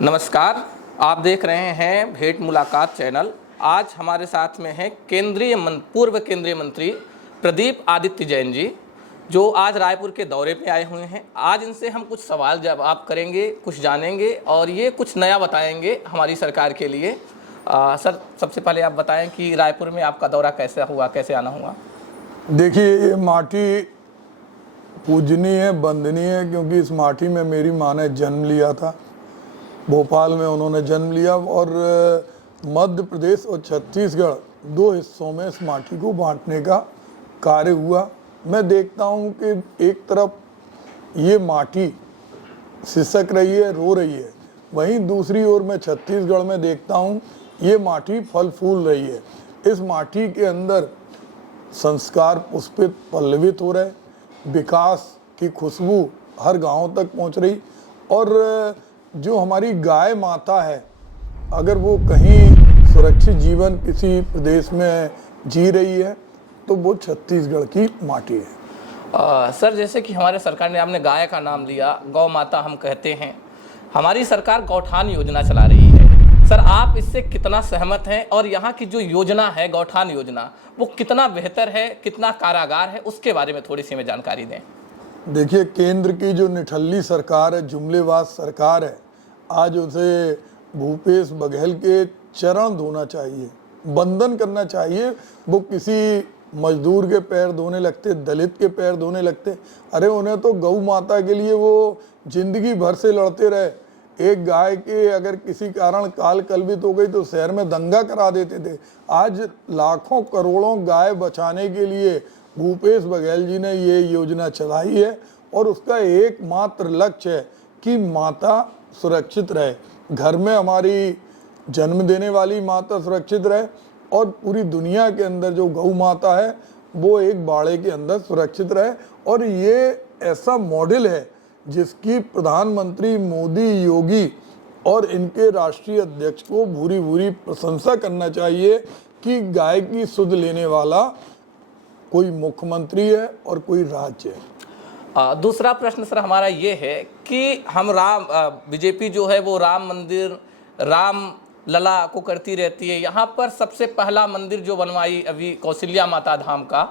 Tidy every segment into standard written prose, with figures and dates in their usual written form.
नमस्कार, आप देख रहे हैं भेंट मुलाकात चैनल। आज हमारे साथ में हैं पूर्व केंद्रीय मंत्री प्रदीप आदित्य जैन जी, जो आज रायपुर के दौरे पे आए हुए हैं। आज इनसे हम कुछ सवाल जवाब करेंगे, कुछ जानेंगे और ये कुछ नया बताएंगे हमारी सरकार के लिए। सर, सबसे पहले आप बताएं कि रायपुर में आपका दौरा कैसे हुआ, कैसे आना हुआ? देखिए, ये माटी पूजनीय है, वंदनीय है, क्योंकि इस माटी में मेरी माँ ने जन्म लिया था। भोपाल में उन्होंने जन्म लिया और मध्य प्रदेश और छत्तीसगढ़ दो हिस्सों में इस माटी को बांटने का कार्य हुआ। मैं देखता हूँ कि एक तरफ ये माटी सिसक रही है, रो रही है, वहीं दूसरी ओर मैं छत्तीसगढ़ में देखता हूँ ये माटी फल फूल रही है। इस माटी के अंदर संस्कार पुष्पित पल्लवित हो रहे, विकास की खुशबू हर गांव तक पहुंच रही। और जो हमारी गाय माता है, अगर वो कहीं सुरक्षित जीवन किसी प्रदेश में जी रही है तो वो छत्तीसगढ़ की माटी है। सर, जैसे कि हमारे सरकार ने, आपने गाय का नाम लिया, गौ माता हम कहते हैं, हमारी सरकार गौठान योजना चला रही है। सर, आप इससे कितना सहमत हैं और यहाँ की जो योजना है गौठान योजना, वो कितना बेहतर है, कितना कारागार है, उसके बारे में थोड़ी सी हमें जानकारी दें। देखिए, केंद्र की जो निठल्ली सरकार है, जुमलेबाज सरकार है, आज उसे भूपेश बघेल के चरण धोना चाहिए, वंदन करना चाहिए। वो किसी मजदूर के पैर धोने लगते, दलित के पैर धोने लगते। अरे उन्हें तो गौ माता के लिए वो जिंदगी भर से लड़ते रहे। एक गाय के अगर किसी कारण काल कलवित हो गई तो शहर में दंगा करा देते थे। आज लाखों करोड़ों गाय बचाने के लिए भूपेश बघेल जी ने ये योजना चलाई है और उसका एकमात्र लक्ष्य है कि माता सुरक्षित रहे, घर में हमारी जन्म देने वाली माता सुरक्षित रहे और पूरी दुनिया के अंदर जो गौ माता है वो एक बाड़े के अंदर सुरक्षित रहे। और ये ऐसा मॉडल है जिसकी प्रधानमंत्री मोदी, योगी और इनके राष्ट्रीय अध्यक्ष को भूरी भूरी प्रशंसा करना चाहिए कि गाय की सुध लेने वाला कोई मुख्यमंत्री है और कोई राज्य है। दूसरा प्रश्न सर हमारा ये है कि हम बीजेपी जो है वो राम मंदिर, राम लला को करती रहती है। यहाँ पर सबसे पहला मंदिर जो बनवाई अभी कौशल्या माता धाम का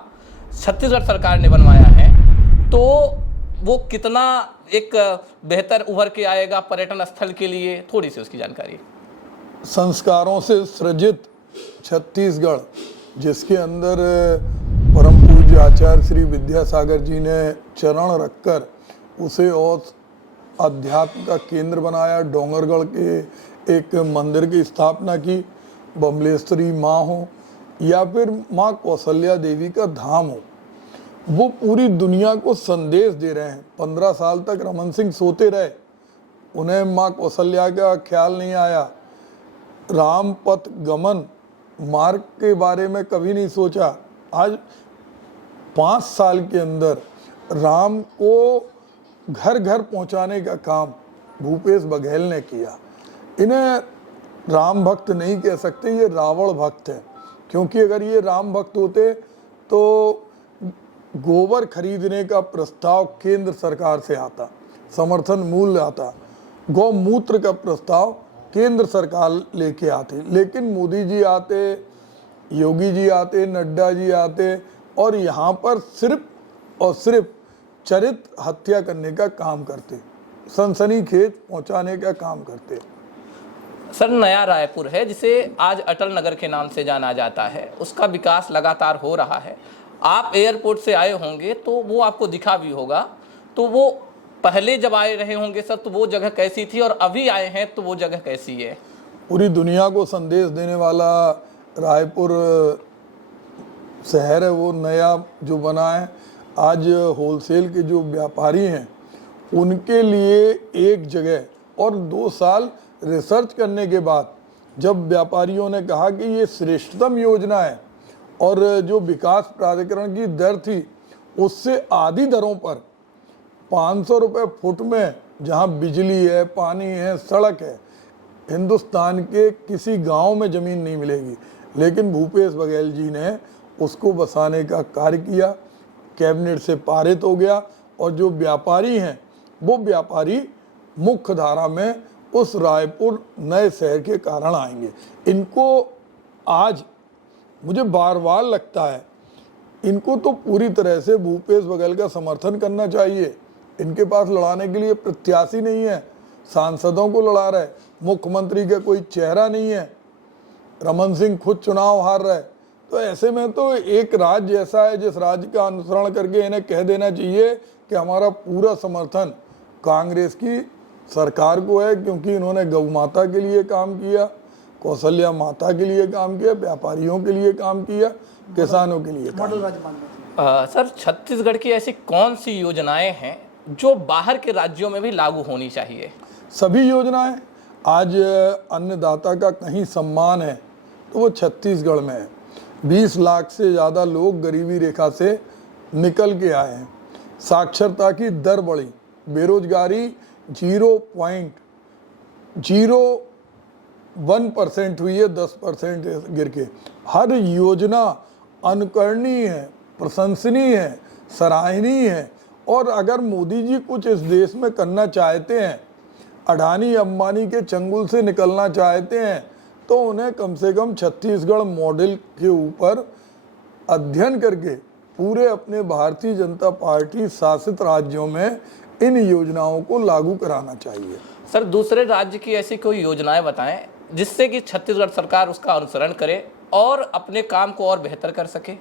छत्तीसगढ़ सरकार ने बनवाया है, तो वो कितना एक बेहतर उभर के आएगा पर्यटन स्थल के लिए, थोड़ी सी उसकी जानकारी। संस्कारों से सृजित छत्तीसगढ़, जिसके अंदर परम पूज्य आचार्य श्री विद्यासागर जी ने चरण रखकर उसे और अध्यात्म का केंद्र बनाया, डोंगरगढ़ के एक मंदिर की स्थापना की, बमलेश्वरी माँ हो या फिर माँ कौशल्या देवी का धाम हो, वो पूरी दुनिया को संदेश दे रहे हैं। 15 साल तक रमन सिंह सोते रहे, उन्हें माँ कौशल्या का ख्याल नहीं आया। राम पथ गमन मार्ग के बारे में कभी नहीं सोचा। आज 5 साल के अंदर राम को घर घर पहुंचाने का काम भूपेश बघेल ने किया। इन्हें राम भक्त नहीं कह सकते, ये रावण भक्त है, क्योंकि अगर ये राम भक्त होते तो गोबर खरीदने का प्रस्ताव केंद्र सरकार से आता, समर्थन मूल्य आता, गौमूत्र का प्रस्ताव केंद्र सरकार लेके आती, लेकिन मोदी जी आते, योगी जी आते, नड्डा जी आते और यहाँ पर सिर्फ और सिर्फ चरित्र हत्या करने का काम करते, सनसनीखेज पहुँचाने का काम करते। सर, नया रायपुर है जिसे आज अटल नगर के नाम से जाना जाता है, उसका विकास लगातार हो रहा है। आप एयरपोर्ट से आए होंगे तो वो आपको दिखा भी होगा, तो वो पहले जब आए रहे होंगे सर तो वो जगह कैसी थी और अभी आए हैं तो वो जगह कैसी है? पूरी दुनिया को संदेश देने वाला रायपुर शहर है, वो नया जो बना है। आज होलसेल के जो व्यापारी हैं उनके लिए एक जगह, और 2 साल रिसर्च करने के बाद जब व्यापारियों ने कहा कि ये श्रेष्ठतम योजना है और जो विकास प्राधिकरण की दर थी उससे आधी दरों पर 500 रुपये फुट में, जहाँ बिजली है, पानी है, सड़क है, हिंदुस्तान के किसी गांव में ज़मीन नहीं मिलेगी, लेकिन भूपेश बघेल जी ने उसको बसाने का कार्य किया, कैबिनेट से पारित हो गया और जो व्यापारी हैं वो व्यापारी मुख्य धारा में उस रायपुर नए शहर के कारण आएंगे। इनको आज मुझे बार बार लगता है, इनको तो पूरी तरह से भूपेश बघेल का समर्थन करना चाहिए। इनके पास लड़ाने के लिए प्रत्याशी नहीं है, सांसदों को लड़ा रहे, मुख्यमंत्री का कोई चेहरा नहीं है, रमन सिंह खुद चुनाव हार रहे। तो ऐसे में तो एक राज्य ऐसा है जिस राज्य का अनुसरण करके इन्हें कह देना चाहिए कि हमारा पूरा समर्थन कांग्रेस की सरकार को है, क्योंकि इन्होंने गौ माता के लिए काम किया, कौशल्या माता के लिए काम किया, व्यापारियों के लिए काम किया, किसानों के लिए काम किया। सर, छत्तीसगढ़ की ऐसी कौन सी योजनाएं हैं जो बाहर के राज्यों में भी लागू होनी चाहिए? सभी योजनाएं। आज अन्नदाता का कहीं सम्मान है तो वो छत्तीसगढ़ में है। 20 लाख से ज़्यादा लोग गरीबी रेखा से निकल के आए हैं। साक्षरता की दर बढ़ी, बेरोजगारी 0.01% हुई है, 10% गिर के। हर योजना अनुकरणीय है, प्रशंसनीय है, सराहनीय है। और अगर मोदी जी कुछ इस देश में करना चाहते हैं, अडानी अंबानी के चंगुल से निकलना चाहते हैं, तो उन्हें कम से कम छत्तीसगढ़ मॉडल के ऊपर अध्ययन करके पूरे अपने भारतीय जनता पार्टी शासित राज्यों में इन योजनाओं को लागू कराना चाहिए। सर, दूसरे राज्य की ऐसी कोई योजनाएं बताएं जिससे कि छत्तीसगढ़ सरकार उसका अनुसरण करे और अपने काम को और बेहतर कर सके।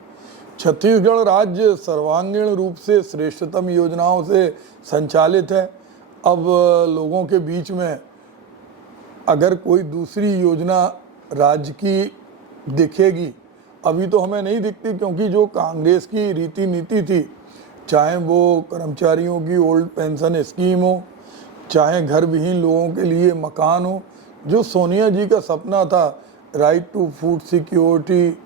छत्तीसगढ़ राज्य सर्वांगीण रूप से श्रेष्ठतम योजनाओं से संचालित है। अब लोगों के बीच में अगर कोई दूसरी योजना राज्य की दिखेगी, अभी तो हमें नहीं दिखती, क्योंकि जो कांग्रेस की रीति नीति थी, चाहे वो कर्मचारियों की ओल्ड पेंशन स्कीम हो, चाहे घर विहीन लोगों के लिए मकान हो, जो सोनिया जी का सपना था, right to food security,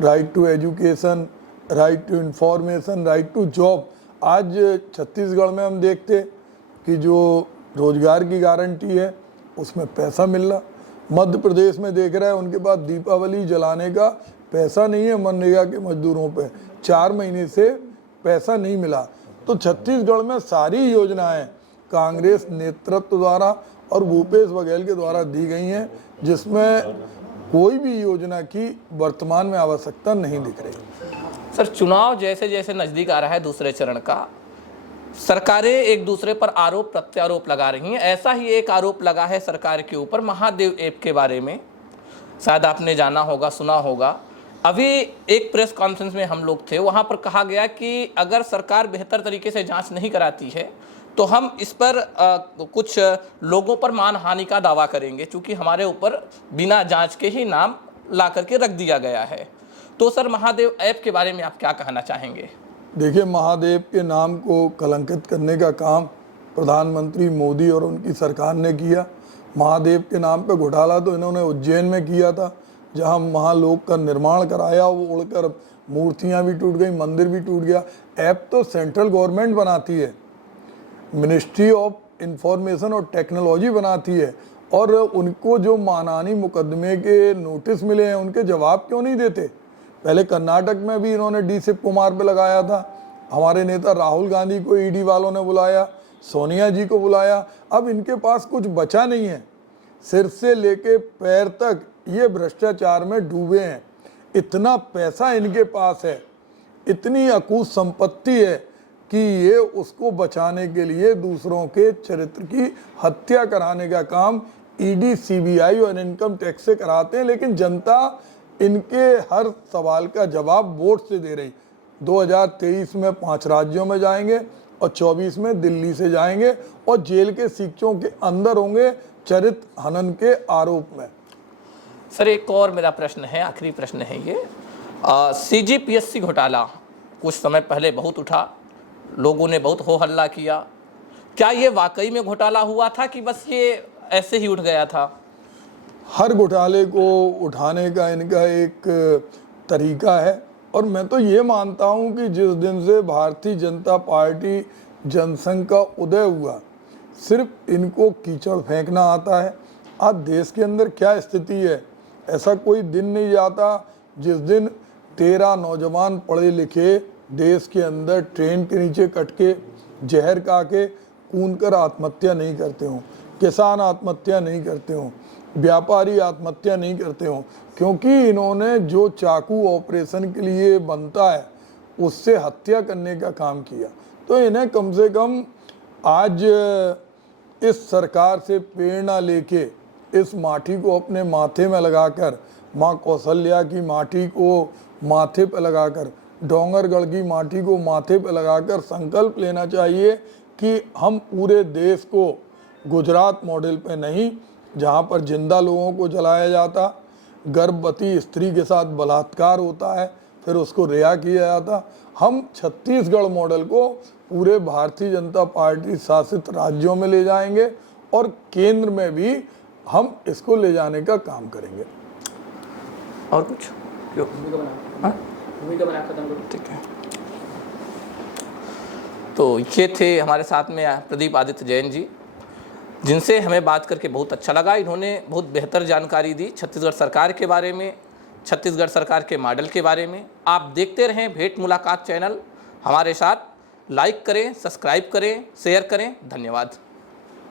right to education, right to information, right to job, आज छत्तीसगढ़ में हम देखते कि जो रोजगार की गारंटी है उसमें पैसा मिल रहा। मध्य प्रदेश में देख रहा है उनके पास दीपावली जलाने का पैसा नहीं है, मनरेगा के मजदूरों पे 4 महीने से पैसा नहीं मिला। तो छत्तीसगढ़ में सारी योजनाएं कांग्रेस नेतृत्व द्वारा और भूपेश बघेल के द्वारा दी गई हैं, जिसमें कोई भी योजना की वर्तमान में आवश्यकता नहीं दिख रही। सर, चुनाव जैसे जैसे नज़दीक आ रहा है दूसरे चरण का, सरकारें एक दूसरे पर आरोप प्रत्यारोप लगा रही हैं। ऐसा ही एक आरोप लगा है सरकार के ऊपर महादेव ऐप के बारे में, शायद आपने जाना होगा, सुना होगा। अभी एक प्रेस कॉन्फ्रेंस में हम लोग थे, वहाँ पर कहा गया कि अगर सरकार बेहतर तरीके से जांच नहीं कराती है तो हम इस पर कुछ लोगों पर मानहानि का दावा करेंगे, क्योंकि हमारे ऊपर बिना जांच के ही नाम ला करके रख दिया गया है। तो सर, महादेव ऐप के बारे में आप क्या कहना चाहेंगे? देखिए, महादेव के नाम को कलंकित करने का काम प्रधानमंत्री मोदी और उनकी सरकार ने किया। महादेव के नाम पे घोटाला तो इन्होंने उज्जैन में किया था, जहां महालोक का निर्माण कराया, वो उड़कर मूर्तियां भी टूट गई, मंदिर भी टूट गया। ऐप तो सेंट्रल गवर्नमेंट बनाती है, मिनिस्ट्री ऑफ इंफॉर्मेशन और टेक्नोलॉजी बनाती है, और उनको जो मानहानि मुकदमे के नोटिस मिले हैं उनके जवाब क्यों नहीं देते? पहले कर्नाटक में भी इन्होंने डी शिव कुमार पे लगाया था, हमारे नेता राहुल गांधी को ईडी वालों ने बुलाया, सोनिया जी को बुलाया। अब इनके पास कुछ बचा नहीं है, सिर से लेके पैर तक ये भ्रष्टाचार में डूबे हैं। इतना पैसा इनके पास है, इतनी अकूत संपत्ति है कि ये उसको बचाने के लिए दूसरों के चरित्र की हत्या कराने का काम ईडी, सीबीआई और इनकम टैक्स से कराते हैं। लेकिन जनता इनके हर सवाल का जवाब वोट से दे रही। 2023 में 5 राज्यों में जाएंगे और 24 में दिल्ली से जाएंगे और जेल के सीखों के अंदर होंगे चरित्र हनन के आरोप में। सर, एक और मेरा प्रश्न है, आखिरी प्रश्न है ये। CGPSC घोटाला कुछ समय पहले बहुत उठा, लोगों ने बहुत हो हल्ला किया। क्या ये वाकई में घोटाला हुआ था कि बस ये ऐसे ही उठ गया था? हर घोटाले को उठाने का इनका एक तरीका है, और मैं तो ये मानता हूँ कि जिस दिन से भारतीय जनता पार्टी जनसंघ का उदय हुआ, सिर्फ इनको कीचड़ फेंकना आता है। आज देश के अंदर क्या स्थिति है, ऐसा कोई दिन नहीं जाता जिस दिन 13 नौजवान पढ़े लिखे देश के अंदर ट्रेन के नीचे कट के, जहर खा के, कूद कर आत्महत्या नहीं करते हों। किसान आत्महत्या नहीं करते हों, व्यापारी आत्महत्या नहीं करते हों, क्योंकि इन्होंने जो चाकू ऑपरेशन के लिए बनता है उससे हत्या करने का काम किया। तो इन्हें कम से कम आज इस सरकार से प्रेरणा लेके इस माटी को अपने माथे में लगाकर, माँ कौशल्या की माटी को माथे पर लगाकर, डोंगरगढ़ की माटी को माथे पर लगाकर संकल्प लेना चाहिए कि हम पूरे देश को गुजरात मॉडल पे नहीं, जहाँ पर जिंदा लोगों को जलाया जाता, गर्भवती स्त्री के साथ बलात्कार होता है, फिर उसको रिहा किया जाता, हम छत्तीसगढ़ मॉडल को पूरे भारतीय जनता पार्टी शासित राज्यों में ले जाएंगे और केंद्र में भी हम इसको ले जाने का काम करेंगे। और कुछ भूमिका बना खत्म करो। ठीक है। तो ये थे हमारे साथ में प्रदीप आदित्य जैन जी, जिनसे हमें बात करके बहुत अच्छा लगा। इन्होंने बहुत बेहतर जानकारी दी छत्तीसगढ़ सरकार के बारे में, छत्तीसगढ़ सरकार के मॉडल के बारे में। आप देखते रहें भेंट मुलाकात चैनल, हमारे साथ लाइक करें, सब्सक्राइब करें, शेयर करें। धन्यवाद।